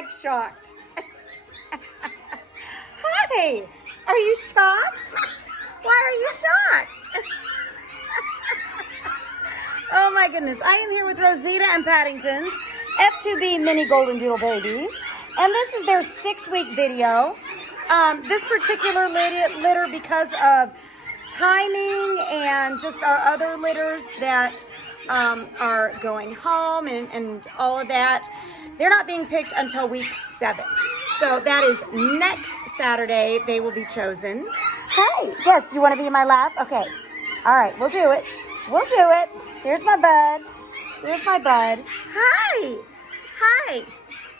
like shocked. Hi, are you shocked? Why are you shocked? Oh my goodness, I am here with Rosita and Paddington's F2b mini Goldendoodle babies, and this is their 6-week video. This particular litter, because of timing and just our other litters that are going home and all of that, they're not being picked until week 7. So that is next Saturday they will be chosen. Hi, yes, you want to be in my lap? Okay, all right, we'll do it. We'll do it. Here's my bud. Here's my bud. Hi, hi.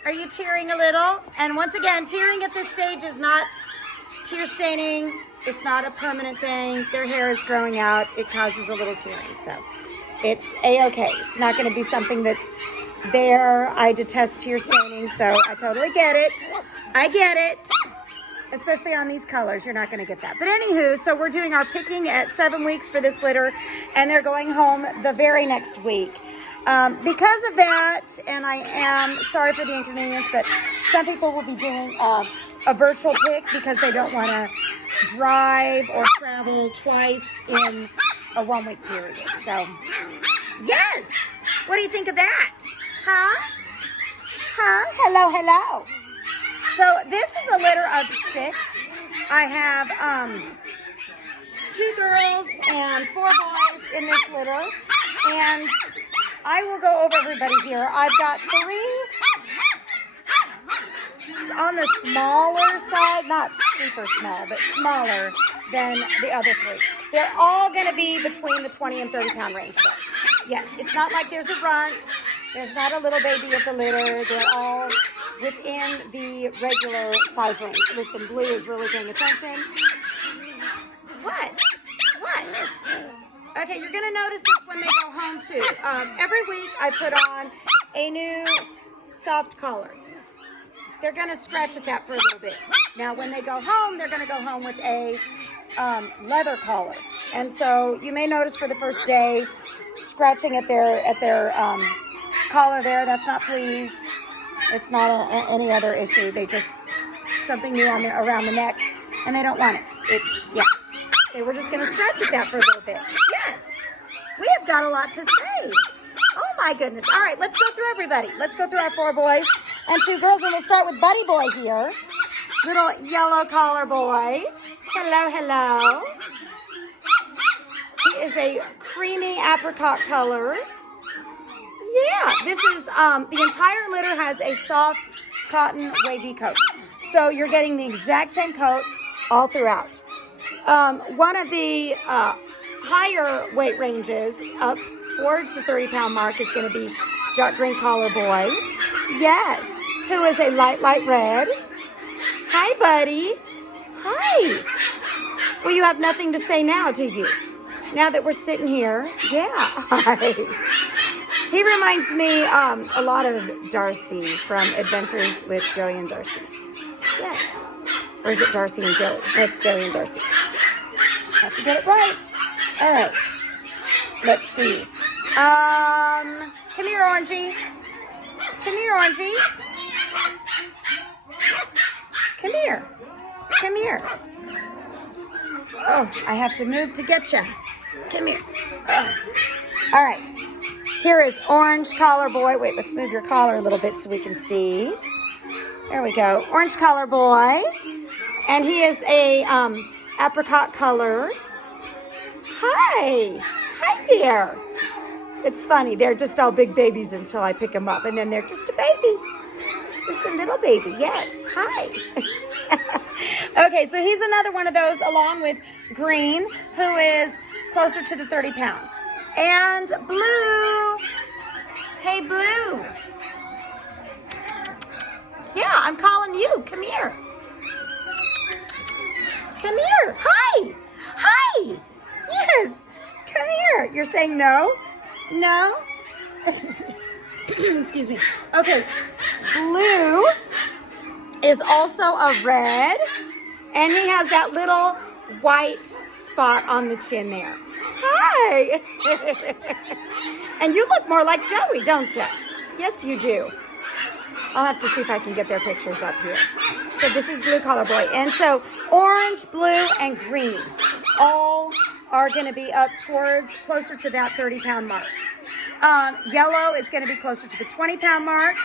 Are you tearing a little? And once again, tearing at this stage is not tear staining. It's not a permanent thing. Their hair is growing out. It causes a little tearing, so it's a-okay. It's not going to be something that's there. I detest tear staining, so I totally get it. I get it. Especially on these colors, you're not going to get that. But anywho, so we're doing our picking at 7 weeks for this litter, and they're going home the very next week. Because of that, and I am sorry for the inconvenience, but some people will be doing a virtual pick because they don't want to drive or travel twice in a 1-week period. So, yes! What do you think of that? Huh? Huh? Hello, hello. So this is a litter of 6. I have 2 girls and 4 boys in this litter, and I will go over everybody here. I've got 3 on the smaller side, not super small, but smaller than the other 3. They're all going to be between the 20 and 30 pound range, though. Yes, it's not like there's a runt. There's not a little baby of the litter. They're all within the regular size range. Listen, Blue is really paying attention. What? What? Okay, you're going to notice this when they go home, too. Every week I put on a new soft collar. They're going to scratch at that for a little bit. Now, when they go home, they're going to go home with a leather collar. And so you may notice for the first day scratching at their collar there. That's not fleas. It's not any other issue. They just something new on around the neck, and they don't want it. It's, yeah. Okay, we're just going to scratch at that for a little bit. Yes. We have got a lot to say. Oh, my goodness. All right, let's go through everybody. Let's go through our 4 boys and 2 girls, and we'll start with Buddy Boy here. Little yellow collar boy. Hello, hello. He is a creamy apricot color. Yeah, this is, the entire litter has a soft cotton wavy coat. So you're getting the exact same coat all throughout. One of the higher weight ranges up towards the 30 pound mark is going to be dark green collar boy. Yes, who is a light red. Hi, buddy. Hi. Well, you have nothing to say now, do you? Now that we're sitting here. Yeah. Hi. He reminds me a lot of Darcy from Adventures with Joey and Darcy. Yes. Or is it Darcy and Joey? No, it's Joey and Darcy. Have to get it right. All right. Let's see. Come here, Orangey. Come here, Orangey. Come here. Come here. Oh, I have to move to get you. Come here. All right. Here is Orange Collar Boy. Wait, let's move your collar a little bit so we can see. There we go. Orange Collar Boy. And he is a apricot color. Hi. Hi, dear. It's funny. They're just all big babies until I pick them up. And then they're just a baby. Just a little baby. Yes. Hi. Okay, so he's another one of those along with Green, who is closer to the 30 pounds. And Blue. Hey, Blue. Yeah, I'm calling you. Come here. Come here. Hi. Hi. Yes. Come here. You're saying no? No? Excuse me. Okay. Blue is also a red, and he has that little white spot on the chin there. Hi. And you look more like Joey, don't you? Yes, you do. I'll have to see if I can get their pictures up here. So this is Blue Collar Boy. And so orange, blue, and green all are going to be up towards closer to that 30-pound mark. Yellow is going to be closer to the 20-pound mark.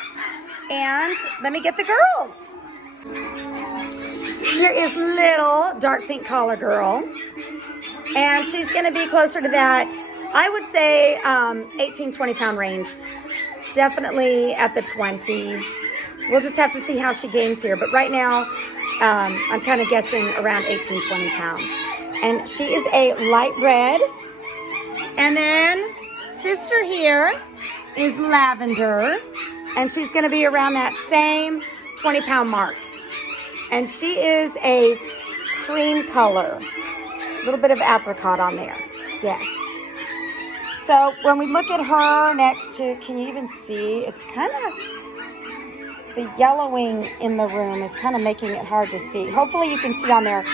And let me get the girls. Here is little dark pink collar girl. And she's going to be closer to that, I would say, 18, 20-pound range. Definitely at the 20. We'll just have to see how she gains here. But right now, I'm kind of guessing around 18, 20 pounds. And she is a light red. And then sister here is lavender. And she's going to be around that same 20-pound mark. And she is a cream color. A little bit of apricot on there. Yes. So when we look at her next to, can you even see? It's kind of, the yellowing in the room is kind of making it hard to see. Hopefully you can see on their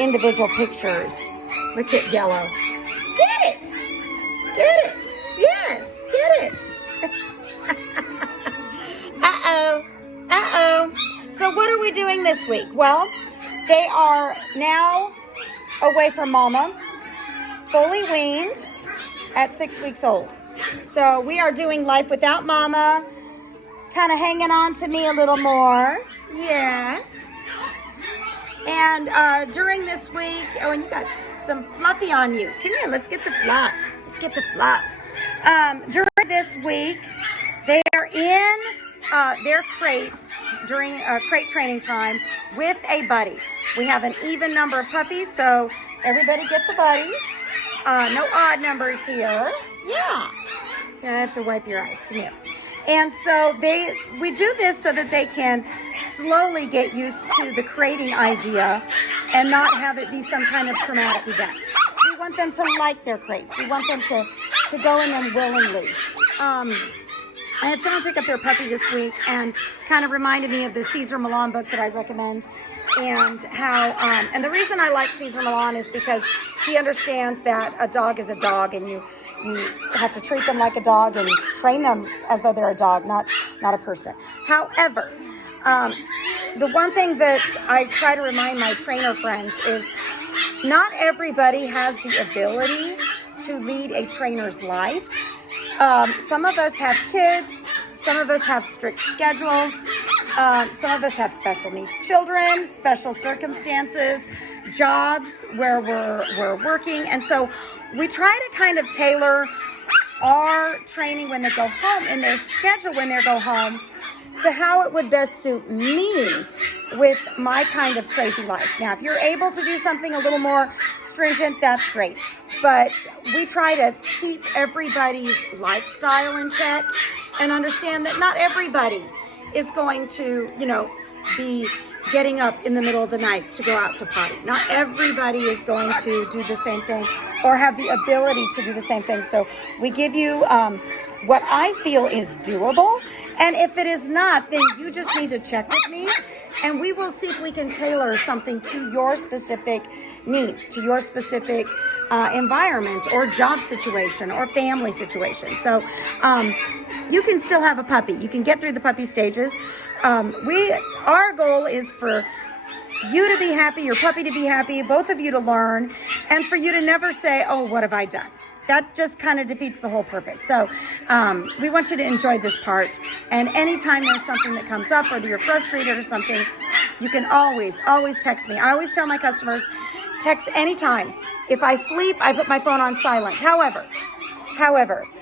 individual pictures. Look at yellow. Get it! Get it! Yes, get it! Uh-oh. Uh-oh. So what are we doing this week? Well, they are now away from mama, fully weaned at 6 weeks old. So we are doing life without mama, kind of hanging on to me a little more. Yes. And during this week, oh, and you got some fluffy on you. Come here, let's get the fluff. Let's get the fluff. During this week, they are in their crates during crate training time with a buddy. We have an even number of puppies, so everybody gets a buddy. No odd numbers here. Yeah. I have to wipe your eyes. Come here. And so we do this so that they can slowly get used to the crating idea and not have it be some kind of traumatic event. We want them to like their crates. We want them to go in them willingly. I had someone pick up their puppy this week and kind of reminded me of the Cesar Millan book that I recommend, and how, and the reason I like Cesar Millan is because he understands that a dog is a dog, and you have to treat them like a dog and train them as though they're a dog, not a person. However, the one thing that I try to remind my trainer friends is not everybody has the ability to lead a trainer's life. Some of us have kids, some of us have strict schedules, some of us have special needs children, special circumstances, jobs where we're working, and so we try to kind of tailor our training when they go home and their schedule when they go home to how it would best suit me with my kind of crazy life. Now, if you're able to do something a little more stringent, that's great. But we try to keep everybody's lifestyle in check and understand that not everybody is going to, be getting up in the middle of the night to go out to potty. Not everybody is going to do the same thing or have the ability to do the same thing. So we give you what I feel is doable. And if it is not, then you just need to check with me, and we will see if we can tailor something to your specific needs, to your specific environment or job situation or family situation. So you can still have a puppy. You can get through the puppy stages. Our goal is for you to be happy, your puppy to be happy, both of you to learn, and for you to never say, oh, what have I done? That just kind of defeats the whole purpose. So we want you to enjoy this part. And anytime there's something that comes up, whether you're frustrated or something, you can always text me. I always tell my customers, text anytime. If I sleep, I put my phone on silent. However,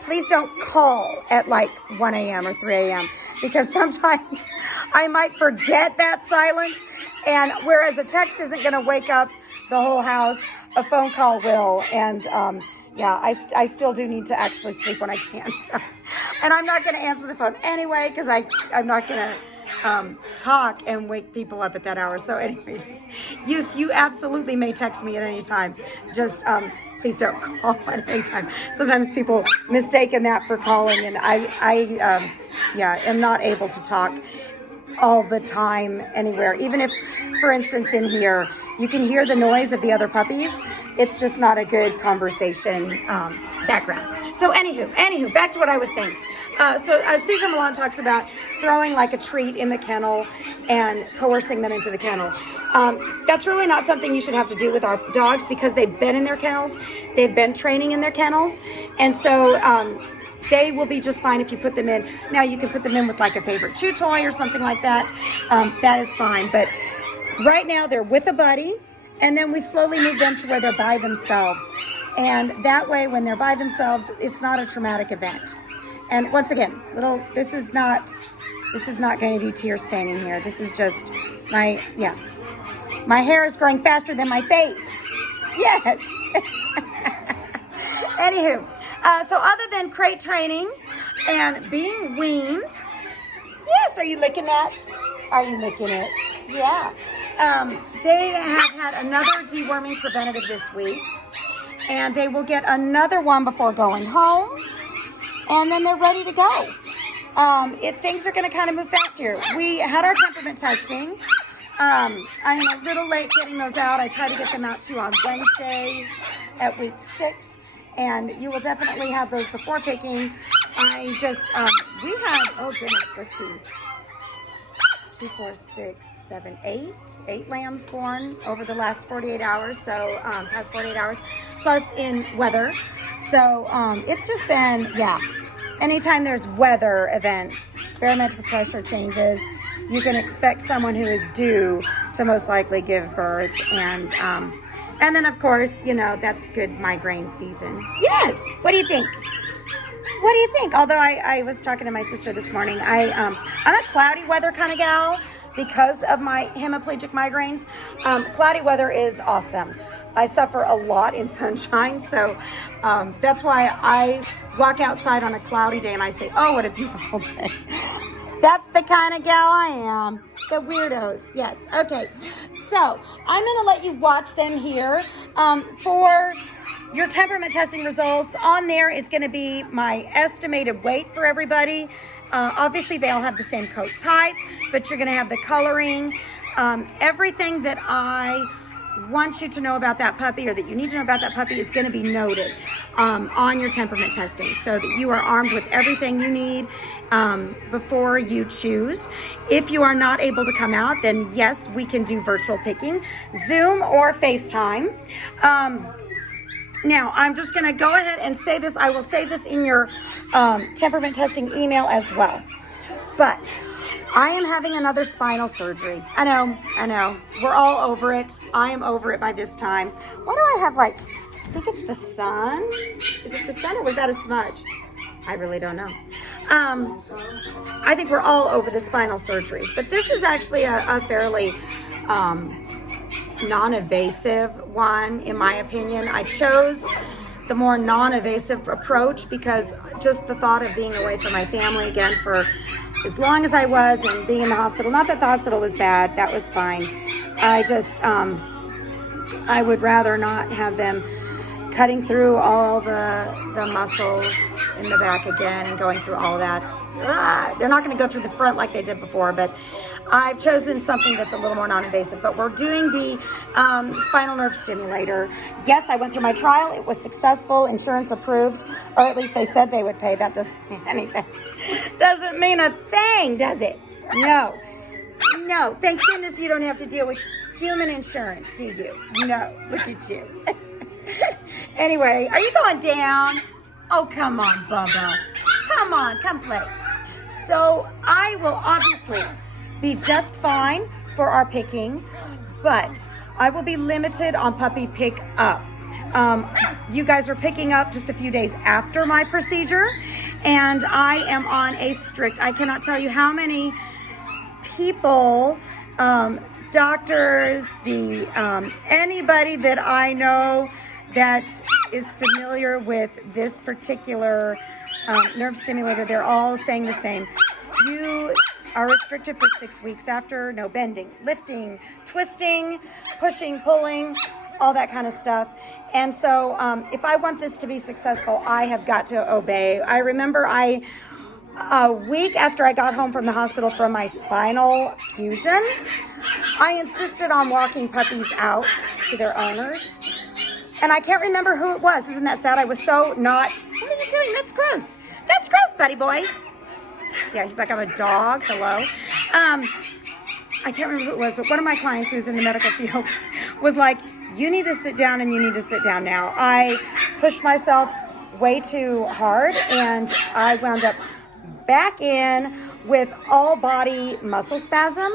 please don't call at like 1 a.m. or 3 a.m. because sometimes I might forget that silent. And whereas a text isn't going to wake up the whole house, a phone call will. And I still do need to actually sleep when I can. So, and I'm not going to answer the phone anyway because I'm not going to talk and wake people up at that hour. So anyways, you absolutely may text me at any time. Just please don't call at any time. Sometimes people mistaken that for calling, and I am not able to talk all the time anywhere. Even if, for instance, in here, you can hear the noise of the other puppies. It's just not a good conversation background. So anywho, back to what I was saying. So Cesar Millan talks about throwing like a treat in the kennel and coercing them into the kennel. That's really not something you should have to do with our dogs because they've been in their kennels. They've been training in their kennels. And so they will be just fine if you put them in. Now you can put them in with like a favorite chew toy or something like that. That is fine. But right now they're with a buddy, and then we slowly move them to where they're by themselves. And that way, when they're by themselves, it's not a traumatic event. And once again, this is not going to be tear staining here. This is just my hair is growing faster than my face. Yes. Anywho, so other than crate training and being weaned, yes, are you licking that? Are you licking it? Yeah. They have had another deworming preventative this week, and they will get another one before going home, and then they're ready to go. Things are going to kind of move fast here. We had our temperament testing. I am a little late getting those out. I try to get them out to you on Wednesdays at week 6, and you will definitely have those before picking. I just, we had, oh goodness, let's see. 2, 4, 6, 7, 8 lambs born over the last 48 hours. So past 48 hours plus in weather. So it's just been, yeah. Anytime there's weather events, barometric pressure changes, you can expect someone who is due to most likely give birth. And then of course, that's good migraine season. Yes. What do you think? What do you think? Although I was talking to my sister this morning, I'm a cloudy weather kind of gal because of my hemiplegic migraines. Cloudy weather is awesome. I suffer a lot in sunshine, so that's why I walk outside on a cloudy day and I say, oh, what a beautiful day. That's the kind of gal I am. The weirdos. Yes. Okay. So I'm going to let you watch them here for your temperament testing results. On there is going to be my estimated weight for everybody. Obviously, they all have the same coat type, but you're going to have the coloring. Everything that I want you to know about that puppy or that you need to know about that puppy is going to be noted on your temperament testing so that you are armed with everything you need before you choose. If you are not able to come out, then yes, we can do virtual picking, Zoom or FaceTime. Now, I'm just going to go ahead and say this. I will say this in your temperament testing email as well. But I am having another spinal surgery. I know. We're all over it. I am over it by this time. What do I have, I think it's the sun. Is it the sun or was that a smudge? I really don't know. I think we're all over the spinal surgeries. But this is actually a fairly non-invasive one, in my opinion. I chose the more non-invasive approach because just the thought of being away from my family again for as long as I was and being in the hospital, not that the hospital was bad, that was fine. I just, I would rather not have them cutting through all the muscles in the back again and going through all that. They're not going to go through the front like they did before, but I've chosen something that's a little more non-invasive. But we're doing the spinal nerve stimulator. Yes, I went through my trial. It was successful, insurance approved, or at least they said they would pay. That doesn't mean anything. Doesn't mean a thing, does it? No. Thank goodness you don't have to deal with human insurance, do you? No. Look at you. Anyway, are you going down? Oh, come on, Bubba. Come on, come play. So I will obviously be just fine for our picking, but I will be limited on puppy pick up. You guys are picking up just a few days after my procedure, and I am on a strict, I cannot tell you how many people, doctors, anybody that I know that is familiar with this particular nerve stimulator, they're all saying the same. You are restricted for 6 weeks after. No bending, lifting, twisting, pushing, pulling, all that kind of stuff. And so if I want this to be successful, I have got to obey. I remember I a week after I got home from the hospital from my spinal fusion, I insisted on walking puppies out to their owners. And I can't remember who it was. Isn't that sad? I was so not... What are you doing? That's gross. That's gross, buddy boy. Yeah, he's like, I'm a dog. Hello. I can't remember who it was, but one of my clients who's in the medical field was like, you need to sit down and you need to sit down now. I pushed myself way too hard and I wound up back in with all body muscle spasm.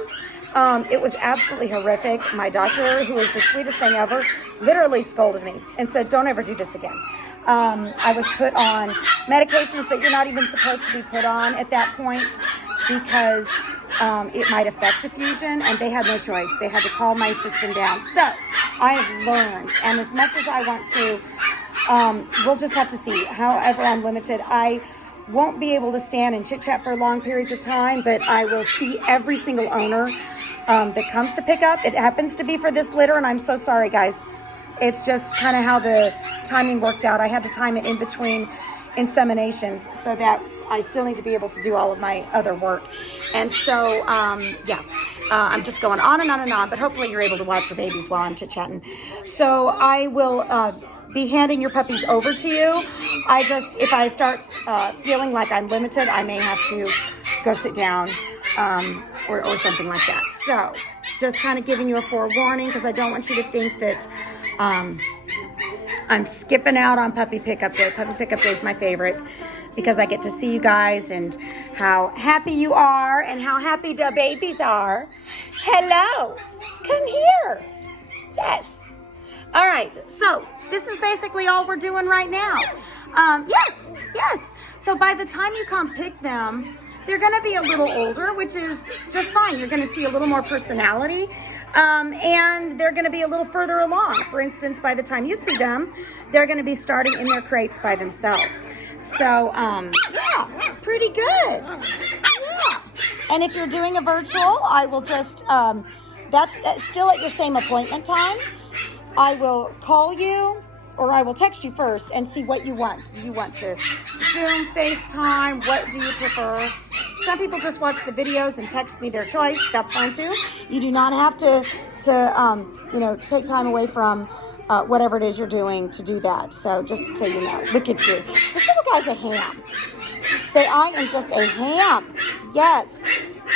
It was absolutely horrific. My doctor, who is the sweetest thing ever, literally scolded me and said, don't ever do this again. I was put on medications that you're not even supposed to be put on at that point because it might affect the fusion, and they had no choice. They had to calm my system down. So I have learned, and as much as I want to, we'll just have to see. However, I'm limited. I won't be able to stand and chit-chat for long periods of time, but I will see every single owner that comes to pick up. It happens to be for this litter, and I'm so sorry, guys. It's just kind of how the timing worked out. I had to time it in between inseminations so that I still need to be able to do all of my other work. And so, I'm just going on and on and on, but hopefully you're able to watch the babies while I'm chit-chatting. So I will be handing your puppies over to you. If I start feeling like I'm limited, I may have to go sit down or something like that. So just kind of giving you a forewarning because I don't want you to think that I'm skipping out on puppy pickup day. Puppy pickup day is my favorite because I get to see you guys and how happy you are and how happy the babies are. Hello, come here. Yes. All right, so this is basically all we're doing right now. Yes. So by the time you come pick them, they're going to be a little older, which is just fine. You're going to see a little more personality, and they're going to be a little further along. For instance, by the time you see them, they're going to be starting in their crates by themselves. So, pretty good. Yeah. And if you're doing a virtual, I will just, that's still at your same appointment time. I will call you or I will text you first and see what you want. Do you want to Zoom, FaceTime? What do you prefer? Some people just watch the videos and text me their choice. That's fine too. You do not have to take time away from whatever it is you're doing to do that. So just so you know, look at you. This little guy's a ham. Say, I am just a ham. Yes,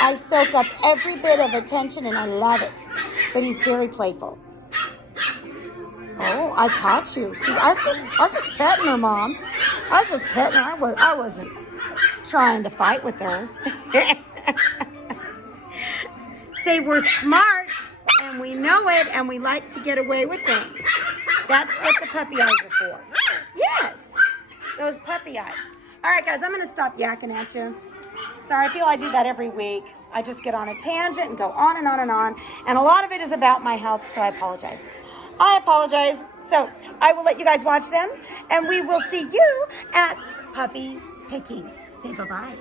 I soak up every bit of attention and I love it. But he's very playful. Oh, I caught you. I was just petting her, Mom. I was just petting her. I wasn't trying to fight with her. Say we're smart and we know it and we like to get away with things. That's what the puppy eyes are for. Yes, those puppy eyes. All right, guys, I'm going to stop yakking at you. Sorry, I feel I do that every week. I just get on a tangent and go on and on and on. And a lot of it is about my health, so I apologize. So I will let you guys watch them, and we will see you at puppy picking. Say bye-bye.